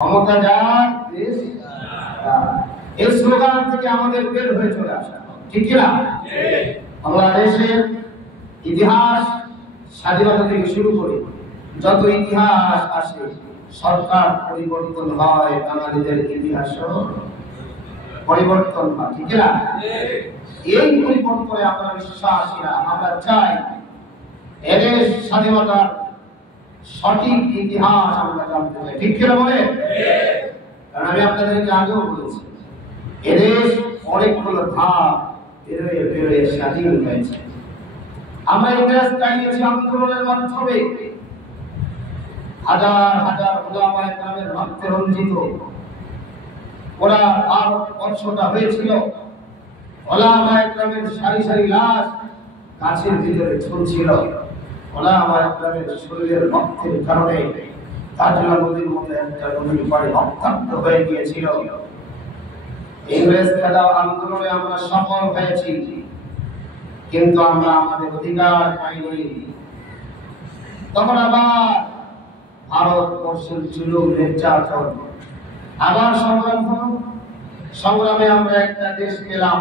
ক্ষমতা যার দেশ এই স্লোগান থেকে আমাদের বের হয়ে চলে আসা, ঠিক কিনা? বাংলাদেশের ইতিহাস স্বাধীনতা থেকে শুরু করে যত ইতিহাস আসে, সরকার পরিবর্তন হয়, বাঙালিদের ইতিহাসও পরিবর্তন হয়, ঠিক কিনা? এই পরিবর্তনে আমরা বিশ্বাসী না, আমরা চাই এদেশ স্বাধীনতার সঠিক ইতিহাস আমরা জানতে চাই, ঠিক কিনা বলে? কারণ আমি আপনাদেরকে আগেও বলেছি, এদেশ অনেকগুলো ধাপ পেরোয়ে পেরোয়ে স্বাধীন হয়েছে। আমরা ইতিহাস চালিয়েছি আন্দোলনের মাধ্যমে, হাজার হাজার ওলামায়ে কেরামের রক্তে রঞ্জিত ওরা ভারতবর্ষটা হয়েছিল। ওলামায়ে কেরামের সারি সারি লাশ গাছের ভিতরে ঝুলছিল। ওলামায়ে কেরামের শরীরের রক্তের কারণে কাজলা নদীর মতো একটা নদীর পাড়ে রক্তাক্ত হয়ে গিয়েছিল। ইংরেজ খেদাও আন্দোলনে আমরা সফল হয়েছি, কিন্তু আমরা আমাদের অধিকার পাইনি। তখন আবার ভারতবর্ষের জুলুম নির্যাতন, আবার সংগ্রামে আমরা একটা দেশ পেলাম,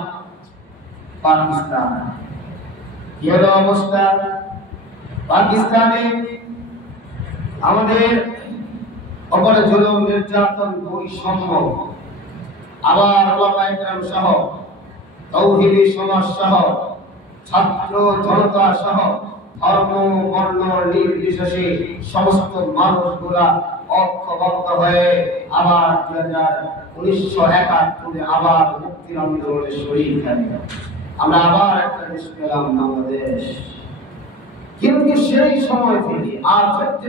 পাকিস্তান। কি হলো অবস্থা? পাকিস্তানে আমাদের উপরে জুলুম নির্যাতন, বৈষম্য, আবার ওলামায়ে কেরাম সহ, তৌহিদি সমাজ সহ, ছাত্র জনতা সহ, ধর্ম বর্ণ নির্বিশেষে সমস্ত মানুষগুলা ঐক্যবদ্ধ হয়ে আবার 1971 আবার মুক্তির আন্দোলনে শরীক হয়ে আমরা আবার একটা দেশ পেলাম, বাংলাদেশ। কিন্তু সেই সময় থেকে আজ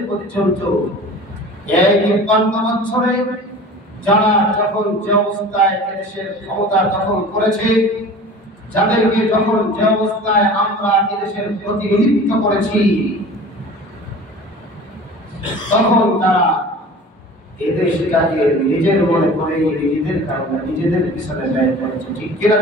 পর্যন্ত এই 52 বছরে যারা যখন যে অবস্থায় এদেশের ক্ষমতা দখল করেছে, যাদেরকে যখন যে অবস্থায় আমরা এদেশের প্রতিনিধিত্ব করেছি, তখন তারা এদেশটাকে নিজের মনে করে নিজেদের কারণে নিজেদের পিছনে ব্যয় করেছে, ঠিক কিনা?